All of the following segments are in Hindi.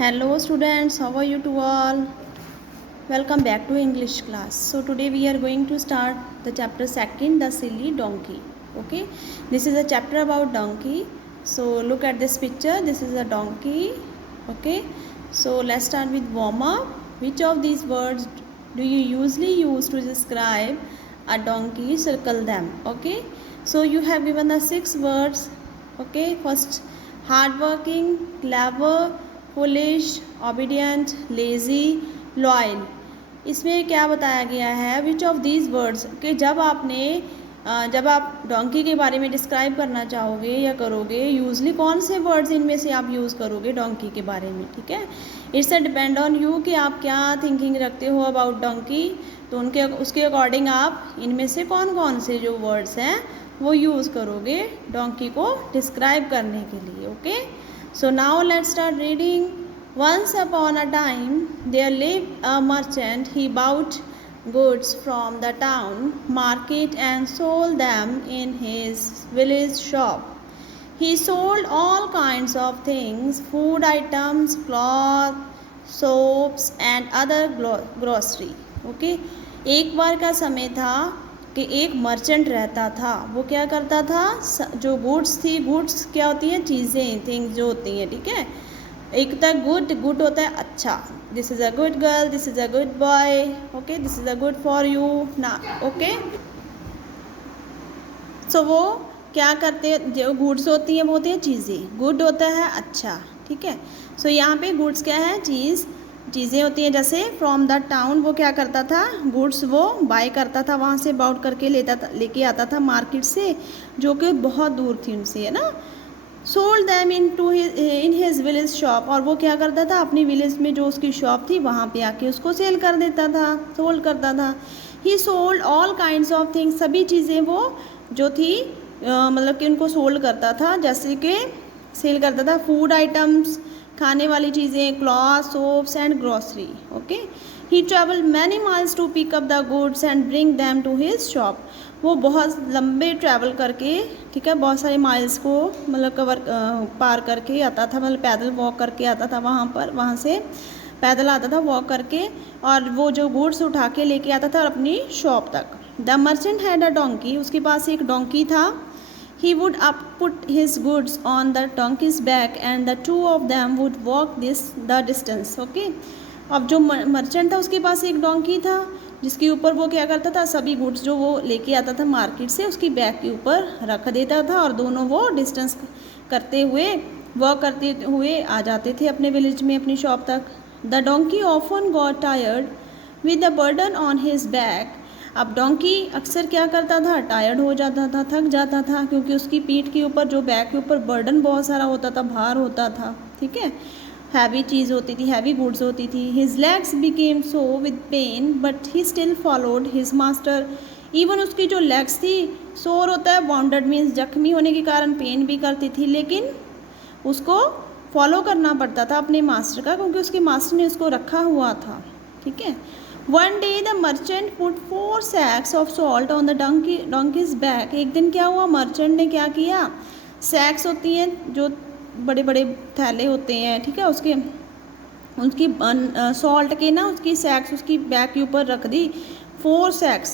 Hello students, how are you to all? Welcome back to English class. So today we are going to start the chapter second, the silly donkey. Okay, this is a chapter about donkey. So look at this picture. This is a donkey. Okay, so let's start with warm up. Which of these words do you usually use to describe a donkey? Circle them. Okay, so you have given the 6 words. Okay, first hardworking, clever, foolish, obedient, lazy, loyal. इसमें क्या बताया गया है, विच ऑफ दीज वर्ड्स कि जब आप डोंकी के बारे में डिस्क्राइब करना चाहोगे या करोगे, यूजली कौन से वर्ड्स इनमें से आप यूज़ करोगे डोंकी के बारे में. ठीक है, it's a depend on you कि आप क्या थिंकिंग रखते हो अबाउट डोंकी. तो उसके अकॉर्डिंग आप इनमें से कौन कौन से जो वर्ड्स हैं वो यूज़ करोगे डोंकी को डिस्क्राइब करने के लिए. Okay, so now let's start reading. Once upon a time there lived a merchant. He bought goods from the town market and sold them in his village shop. He sold all kinds of things, food items, cloth, soaps and other grocery. Okay, एक बार का समय था कि एक मर्चेंट रहता था. वो क्या करता था, जो गुड्स थी, गुड्स क्या होती हैं, चीज़ें, थिंग्स जो होती हैं. ठीक है, एक होता है गुड, गुड होता है अच्छा. This is a good girl, this is a good boy. Okay, this is a good for you ना. ओके, सो वो क्या करते हैं, जो गुड्स होती हैं वो होती हैं चीज़ें, गुड होता है अच्छा. ठीक है, सो यहाँ पे गुड्स क्या है, चीज़ें होती हैं. जैसे फ्रॉम द टाउन, वो क्या करता था, गुड्स वो बाय करता था, वहाँ से बाउट करके लेके आता था मार्केट से, जो कि बहुत दूर थी उनसे, है ना. Sold them in his village shop, और वो क्या करता था, अपनी विलेज में जो उसकी शॉप थी वहाँ पे आके उसको सेल कर देता था, सोल्ड करता था. ही sold all kinds of things, सभी चीज़ें वो जो थी मतलब कि उनको सोल्ड करता था. जैसे कि सेल करता था फूड आइटम्स, खाने वाली चीज़ें, cloth, soaps and grocery. Okay, he travel many miles to pick up the goods and bring them to his shop. वो बहुत लंबे ट्रैवल करके, ठीक है, बहुत सारे माइल्स को मतलब पार करके आता था, मतलब पैदल वॉक करके आता था वहाँ से पैदल आता था वॉक करके, और वो जो गुड्स उठा के लेके आता था अपनी शॉप तक. The merchant had a donkey, उसके पास एक डोंकी था. He would up put his goods on the donkey's back and the two of them would walk the distance. Okay, अब जो मर्चेंट था उसके पास एक डोंकी था जिसके ऊपर वो क्या करता था, सभी गुड्स जो वो लेके आता था मार्केट से उसकी बैक के ऊपर रख देता था, और दोनों वो डिस्टेंस करते हुए वॉक करते हुए आ जाते थे अपने विलेज में, अपनी शॉप तक. The donkey often got tired with the burden on his back. अब डोंकी अक्सर क्या करता था, टायर्ड हो जाता था, थक जाता था, क्योंकि उसकी पीठ के ऊपर, जो बैक के ऊपर बर्डन बहुत सारा होता था, भार होता था. ठीक है, हैवी चीज़ होती थी, हैवी गुड्स होती थी. His legs became so with pen but he still followed his master. Even उसकी जो लेग्स थी, सोर होता है, वाउंडेड मीन्स जख्मी होने के कारण पेन भी करती थी, लेकिन उसको फॉलो करना पड़ता था अपने मास्टर का, क्योंकि उसके मास्टर ने उसको रखा हुआ था. ठीक है, one day the merchant put 4 sacks of salt on the donkey's back. एक दिन क्या हुआ, मर्चेंट ने क्या किया, सैक्स होती हैं जो बड़े बड़े थैले होते हैं, ठीक है, उसकी सॉल्ट के ना, उसकी सैक्स उसकी बैक के ऊपर रख दी, 4 sacks.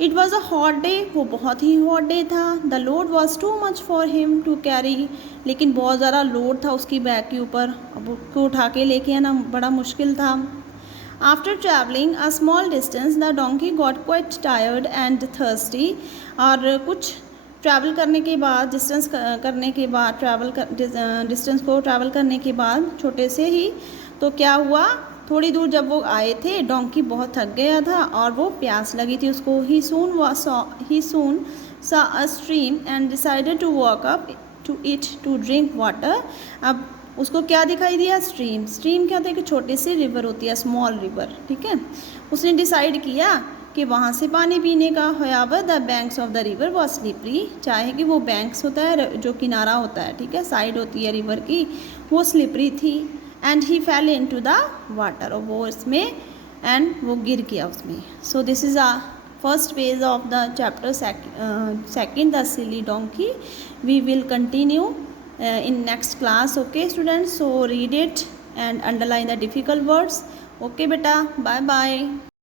It was a hot day, वो बहुत ही हॉट डे था. The load was too much for him to carry, लेकिन बहुत ज़्यादा लोड था उसकी बैक के ऊपर, अब उसको उठा के लेके आना बड़ा मुश्किल था. After travelling a small distance the donkey got quite tired and thirsty. और कुछ ट्रैवल करने के बाद, डिस्टेंस को ट्रैवल करने के बाद छोटे से ही, तो क्या हुआ, थोड़ी दूर जब वो आए थे, डोंकी बहुत थक गया था और वो प्यास लगी थी उसको. ही सून saw a stream and decided to walk up to it to drink water. अब उसको क्या दिखाई दिया, स्ट्रीम क्या होता है कि छोटी सी रिवर होती है, स्मॉल रिवर. ठीक है, उसने डिसाइड किया कि वहाँ से पानी पीने का. However the banks of the river was slippery, चाहे कि वो बैंक्स होता है जो किनारा होता है, ठीक है, साइड होती है रिवर की, वो स्लिपरी थी. And he fell into the water, और वो इसमें एंड वो गिर गया उसमें. So this is a first page of the chapter second, the silly donkey. We will continue in next class. Okay students, so read it and underline the difficult words. Okay बेटा, bye bye.